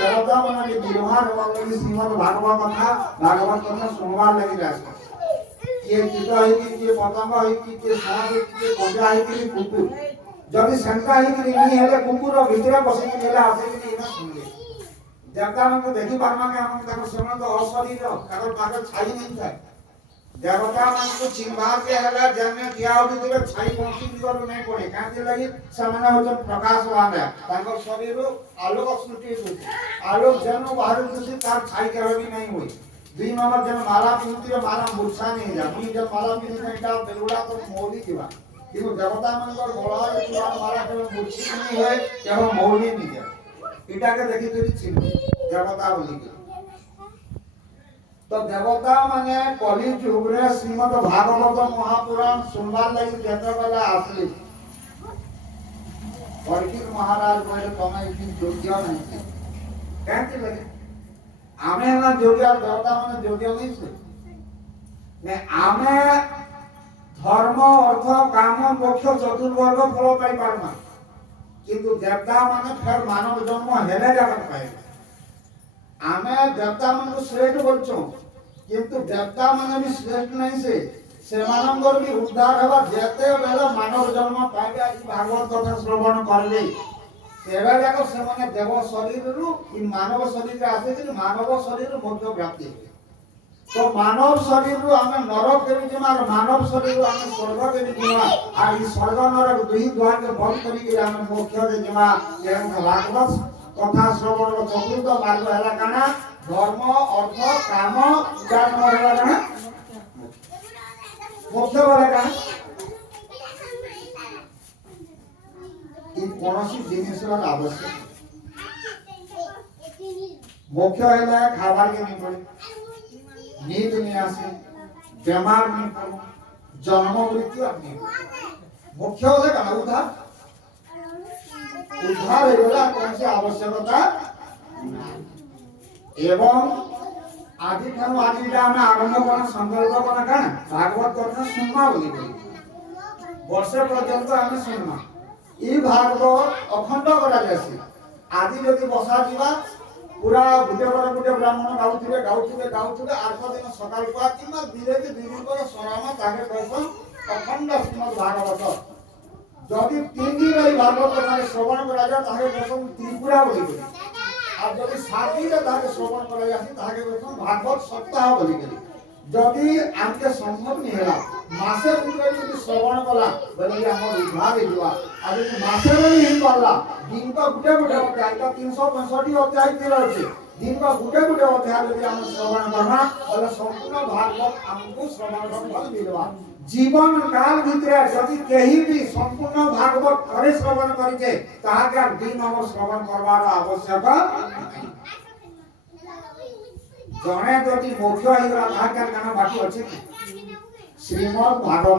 देवता माने के निर्भर होवार लगी श्रीमद् भागवत कथा सुनवार लगी रास्ता किए कीट है कि पतंग है कि सांप है कि गंजा है कि कुकुर जदि शंका है कि नहीं हेले कुकुर भीतर बसे कि हेला आसे कि ना सुनले देवता मन को देखि पारमा के हम तक समय तो अशरीर कागज पागल छाई नहीं था देवता मन को चिन्हवा के हेला जन्मे किया होती दिबे छाई पहुंची दिगरो नहीं पड़े कांति लगी सामान्य हो प्रकाशवान है तांको शरीर आलोक सृष्टि होती आलोक जन्म बाहर दूसरी तार छाई के भी नहीं हुई दुई नंबर जन माला पिंती माला मूर्छा नहीं जा दुई जन माला पिंती नहीं बेलुड़ा तो मौली दिवा किंतु देवता मन को गोला के माला के मूर्छी नहीं है केवल मौली नहीं जा इटा के देखि तोरी चिन्ह देवता बोली के तो देवता माने कलि युग रे श्रीमद् भागवत महापुराण सुनबार लगी केतर गला आसली वर्किक महाराज बोले तमे इतनी योग्य नहीं कहते लगे आमे ना योग्य देवता माने योग्य नहीं से ने आमे धर्म अर्थ काम मोक्ष चतुर्वर्ग फल पाई पारमा किंतु देवता माने फिर मानव जन्म हेले जगत पाए आमे देवता मन को श्रेष्ठ बोलछो किंतु देवता माने भी श्रेष्ठ नहीं से मानवर भी उद्धार हेबा जेते बेला मानव जन्म पाइबे आज भागवत कथा श्रवण करले सेबा जाको से माने देव शरीर रु इ मानव शरीर आसे कि मानव शरीर मोक्ष प्राप्ति तो मानव शरीर रु हमें नरक के जिमा मानव शरीर रु हमें स्वर्ग के जिमा आ इ स्वर्ग नरक दुई द्वार के बंद करी के हमें मोक्ष के जिमा ये भागवत कथा श्रवण को चतुर्थ मार्ग हैला काना धर्म अर्थ काम चार नंबर हैला काना मोक्ष वाला काना इ कोनोसी जिनिसर आवश्यक मोक्ष हैला खाबार के नहीं पड़े नींद नहीं आसे बीमार नहीं पड़ो जन्म मृत्यु अपनी मोक्ष वाला काना उद्धार हेला कौन सी आवश्यकता एवं आदि ठानु आदि हम आरंभ करना संकल्प करना काना भागवत कथा सुनना बोली वर्ष पर्यंत हम सुनना ई भागवत अखंड करा जासी आदि जदि बसा जीवा पूरा गुटे ब्राह्मण गाउथिबे आठ दिन सकाळ पा किमा धीरे दिन पर सरामा ताके कहसन अखंड श्रीमद् भागवत जदि 3 दिन এই ভাগবত কথা শ্রবণ করা যায় তাহলে প্রথম ত্রিপুরা বলি করি আর যদি 7 দিন তাহলে শ্রবণ করা যায় তাহলে প্রথম ভাগবত সপ্তাহ বলি করি যদি আমকে সম্ভব নি হেলা মাসে ভিতরে যদি শ্রবণ করা বলি আমার উদ্ধার হইবা আর যদি মাসে বলি হি করলা দিন তো গুটে অধ্যায় তো 365 অধ্যায় কি রয়েছে दिन का गुटे अध्याय यदि हम श्रवण करना और संपूर्ण भागवत हमको श्रवण फल मिलवा जीवन काल भितर यदि केही भी संपूर्ण भागवत करे श्रवण करिके ताहाके दिन हम श्रवण करबार आवश्यक जणे यदि मोक्ष होइला ताहाके काना बाकी अछि श्रीमद् भागवत